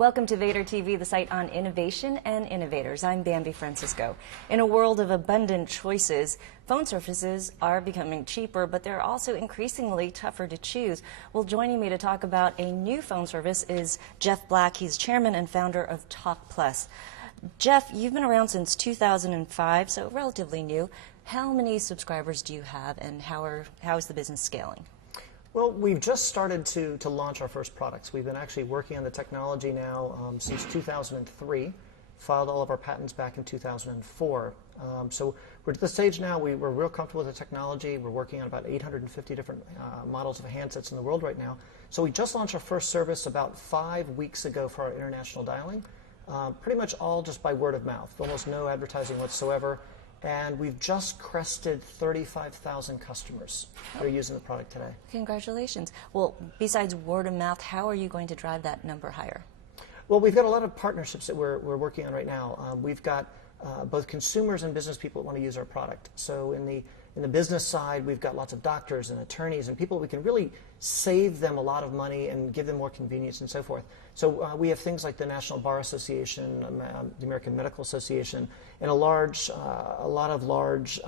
Welcome to Vator TV, the site on innovation and innovators. I'm Bambi Francisco. In a world of abundant choices, phone services are becoming cheaper, but they're also increasingly tougher to choose. Well, joining me to talk about a new phone service is Jeff Black. He's chairman and founder of TalkPlus. Jeff, you've been around since 2005, so relatively new. How many subscribers do you have, and how is the business scaling? Well, we've just started to launch our first products. We've been actually working on the technology now since 2003, filed all of our patents back in 2004. So we're at the stage now, we're real comfortable with the technology. We're working on about 850 different models of handsets in the world right now. So we just launched our first service about 5 weeks ago for our international dialing, pretty much all just by word of mouth, almost no advertising whatsoever. And we've just crested 35,000 customers that are using the product today. Congratulations. Well, besides word of mouth, how are you going to drive that number higher? Well, we've got a lot of partnerships that we're working on right now. We've got both consumers and business people that want to use our product. So in the business side, we've got lots of doctors and attorneys and people we can really save them a lot of money and give them more convenience and so forth. So we have things like the National Bar Association, the American Medical Association, and a lot of large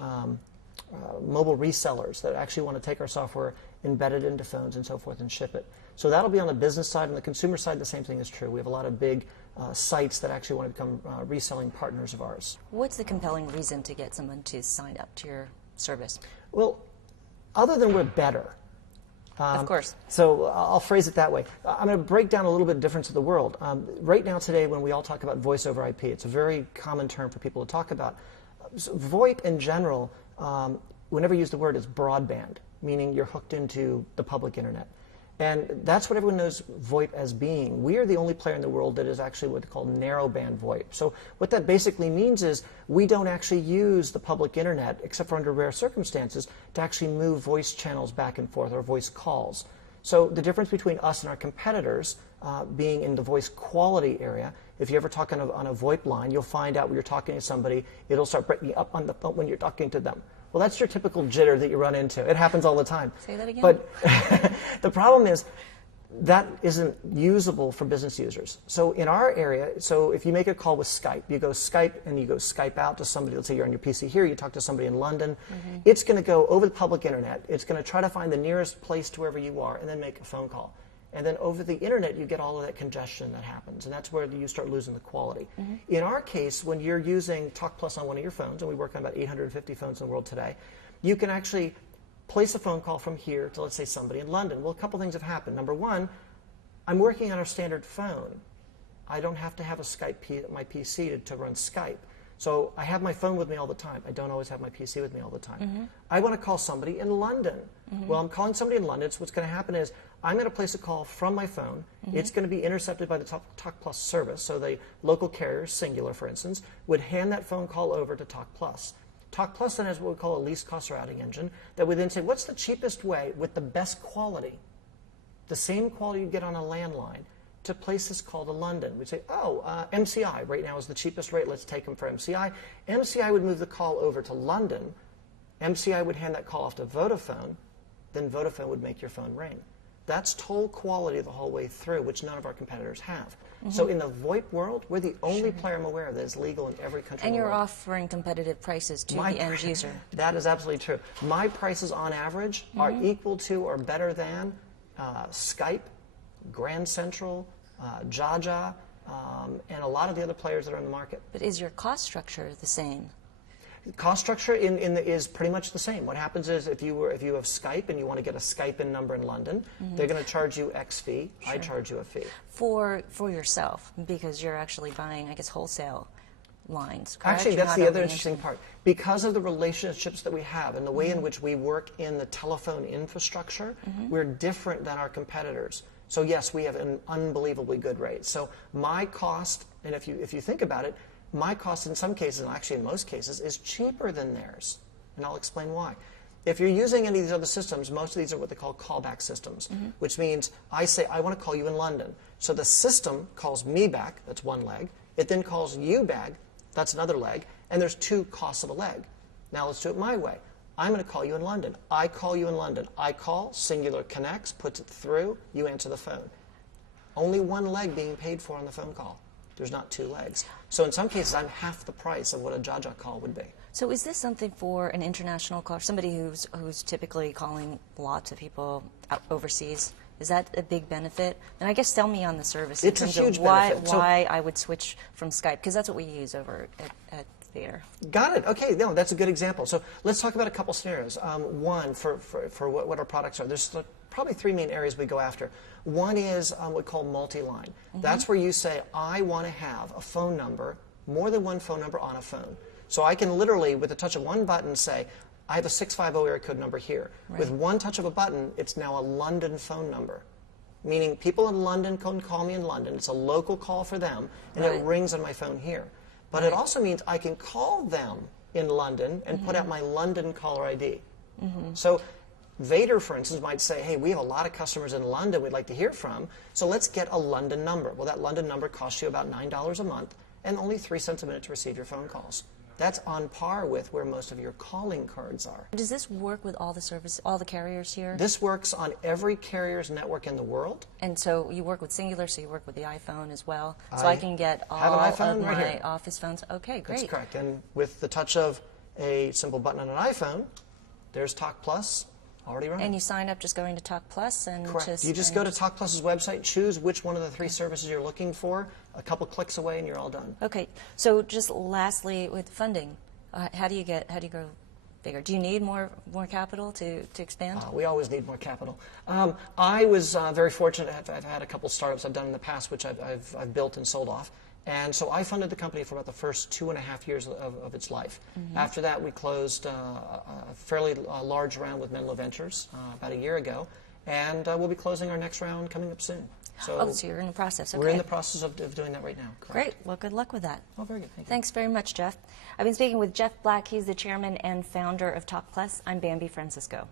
mobile resellers that actually want to take our software, embed it into phones and so forth, and ship it. So that'll be on the business side. On the consumer side, the same thing is true. We have a lot of big sites that actually want to become reselling partners of ours. What's the compelling reason to get someone to sign up to your service? Well, other than we're better. Of course. So I'll phrase it that way. I'm going to break down a little bit of difference of the world. Right now today, when we all talk about voice over IP, it's a very common term for people to talk about. So VoIP in general, whenever you use the word, is broadband, meaning you're hooked into the public internet. And that's what everyone knows VoIP as being. We are the only player in the world that is actually what they call narrowband VoIP. So what that basically means is we don't actually use the public internet, except for under rare circumstances, to actually move voice channels back and forth or voice calls. So the difference between us and our competitors being in the voice quality area, if you ever talk on a VoIP line, you'll find out when you're talking to somebody, it'll start breaking up on the phone when you're talking to them. Well, that's your typical jitter that you run into. It happens all the time. Say that again. But the problem is that isn't usable for business users. So in our area, so if you make a call with Skype, you go Skype and you go Skype out to somebody. Let's say you're on your PC here, you talk to somebody in London. It's going to go over the public internet. It's going to try to find the nearest place to wherever you are and then make a phone call. And then over the internet, you get all of that congestion that happens, and that's where you start losing the quality. In our case, when you're using TalkPlus on one of your phones, and we work on about 850 phones in the world today, you can actually place a phone call from here to, let's say, somebody in London. Well, a couple things have happened. Number one, I'm working on our standard phone. I don't have to have a Skype my PC to run Skype. So I have my phone with me all the time. I don't always have my PC with me all the time. I want to call somebody in London. Well, I'm calling somebody in London, so what's going to happen is I'm going to place a call from my phone. It's going to be intercepted by the TalkPlus service, so the local carrier, Singular for instance, would hand that phone call over to TalkPlus. TalkPlus then has what we call a least cost routing engine that would then say, what's the cheapest way with the best quality, the same quality you get on a landline, to place this call to London? We'd say, MCI right now is the cheapest rate. Let's take them for MCI. MCI would move the call over to London. MCI would hand that call off to Vodafone. Then Vodafone would make your phone ring. That's toll quality the whole way through, which none of our competitors have. So in the VoIP world, we're the only player I'm aware of that is legal in every country in the world. And you're offering competitive prices to the end user. That is absolutely true. My prices on average are equal to or better than Skype, Grand Central, Jaja, and a lot of the other players that are in the market. But is your cost structure the same? Cost structure is pretty much the same. What happens is if you have Skype and you want to get a Skype-in number in London, they're going to charge you X fee. I charge you a fee. For yourself, because you're actually buying, I guess, wholesale lines, correct? Actually, that's the other interesting part. Because of the relationships that we have and the way in which we work in the telephone infrastructure, we're different than our competitors. So yes, we have an unbelievably good rate. So my cost, and if you think about it, my cost in some cases, and actually in most cases, is cheaper than theirs. And I'll explain why. If you're using any of these other systems, most of these are what they call callback systems, which means I say, I want to call you in London. So the system calls me back, that's one leg. It then calls you back, that's another leg. And there's two costs of a leg. Now let's do it my way. I'm going to call you in London. I call you in London. I call, Singular connects, puts it through, you answer the phone. only one leg being paid for on the phone call. There's not two legs. So in some cases, I'm half the price of what a Jaja call would be. So is this something for an international caller, somebody who's typically calling lots of people out overseas? Is that a big benefit? And I guess sell me on the service in terms of why I would switch from Skype, because that's what we use over at Vator. Got it. Okay, no, that's a good example. So let's talk about a couple scenarios. One, for what our products are. There's probably three main areas we go after. One is what we call multi-line. That's where you say, I want to have a phone number, more than one phone number on a phone. So I can literally, with the touch of one button, say, I have a 650 area code number here. Right. With one touch of a button, it's now a London phone number. Meaning people in London can call me in London. It's a local call for them, and it rings on my phone here. But it also means I can call them in London and put out my London caller ID. So Vator, for instance, might say, hey, we have a lot of customers in London we'd like to hear from, so let's get a London number. Well, that London number costs you about $9 a month and only 3 cents a minute to receive your phone calls. That's on par with where most of your calling cards are. Does this work with all the carriers here? This works on every carrier's network in the world. And so you work with Singular, so you work with the iPhone as well. So I can get all of my office phones. Okay, great. That's correct. And with the touch of a simple button on an iPhone, there's TalkPlus already running. And you sign up just going to TalkPlus and correct. You just go to TalkPlus's website, choose which one of the 3 services you're looking for, a couple clicks away, and you're all done. Okay. So just lastly, with funding, how do you go bigger? Do you need more capital to expand? We always need more capital. I was very fortunate. I've had a couple startups I've done in the past, which I've built and sold off. And so I funded the company for about the first 2.5 years of its life. After that, we closed a fairly large round with Menlo Ventures about a year ago, and we'll be closing our next round coming up soon. So you're in the process. Okay. We're in the process of doing that right now. Correct. Great. Well, good luck with that. Oh, very good. Thank you. Thanks very much, Jeff. I've been speaking with Jeff Black. He's the chairman and founder of TalkPlus. I'm Bambi Francisco.